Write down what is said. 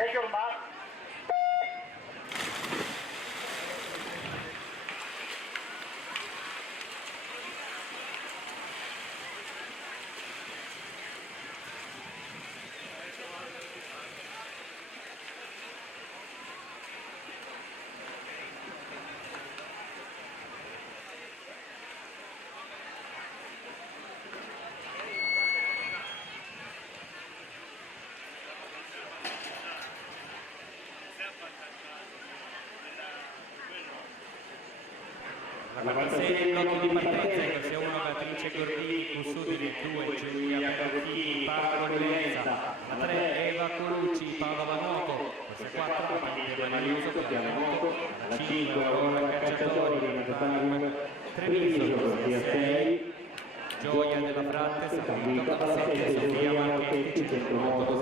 Take your mark. La 46 blocco di partenza, sia 1 Beatrice Gordini, Custodi, 2 Giulia Perrottini, Paolo Violenza, la 3 Eva Colucci, Paolo Vanotto, la 4 Matilde Mariuso, Pianomoto, la 5 Aurora Cacciatori, Natalium Treviso, la 6 Gioia della Fratte, San Vito, la 7 Sofia Marchetti, Centro Moto